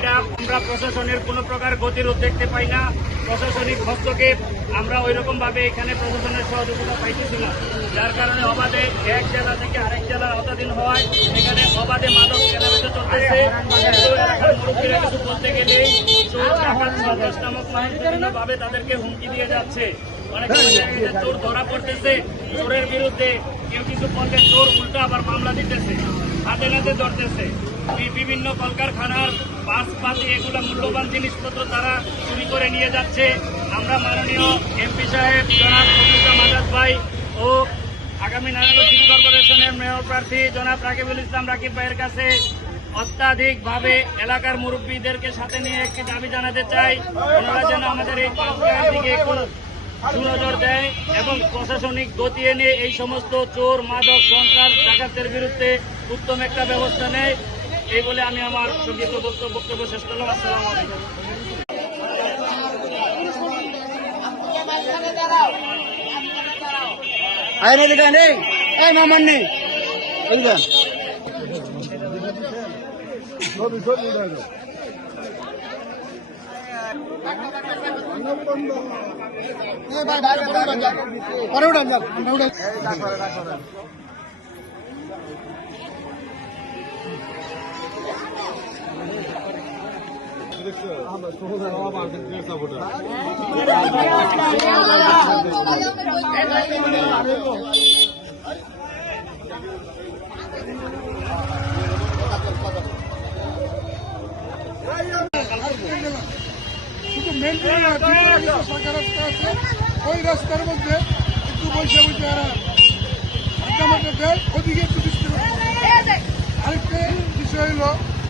এটা আমরা প্রশাসনের কোনো প্রকার গতিরোধ দেখতে পাই না। প্রশাসনিক হস্তক্ষেপ আমরা ওই রকম ভাবে এখানে প্রশাসনের সহযোগিতা পাইতেছি না, যার কারণে অবাধে এক জেলা থেকে আরেক জেলার আওতাধীন হওয়ায় এখানে অবাধে মাদক কেনাবেচা চলতেছে। এলাকার মুরব্বীরা কিছু বলতে গেলেই চোর ডাকাত সন্ত্রাস নামক বিভিন্ন ভাবে তাদেরকে হুমকি দিয়ে যাচ্ছে। অনেক চোর ধরা পড়তেছে, চোরের বিরুদ্ধে কেউ কিছু বললে চোর উল্টো আবার মামলা দিতেছে, হাতে নাতে ধরতেছে। বিভিন্ন কলকারখানার বাসপাতি এগুলো মূল্যবান জিনিসপত্র তারা চুরি করে নিয়ে যাচ্ছে। আমরা মাননীয় এমপি সাহেব জনাব ফজলুল মাজাদ ভাই ও আগামী নারায়ণগঞ্জ সিটি কর্পোরেশনের মেয়র প্রার্থী জনাব রাকিবুল ইসলাম রাকিব ভাইয়ের কাছে অত্যাধিকভাবে এলাকার মুরব্বীদেরকে সাথে নিয়ে একটি দাবি জানাতে চাই, ওনারা যেন আমাদের এই পাঁচগাঁয়ের দিকে একটু সুনজর দেয় এবং প্রশাসনিক গতি এনে এই সমস্ত চোর মাদক সন্ত্রাস ডাকাতের বিরুদ্ধে উত্তম একটা ব্যবস্থা নেয়। এই বলে আমি আমার সংক্ষিপ্ত বক্তব্য শেষ করলাম। আসসালামু আলাইকুম। ওই রাস্তার মধ্যে একটু বসে বসে আড্ডা মাঠে দেয়, ওদিকে একটু দৃষ্টি আরেকটা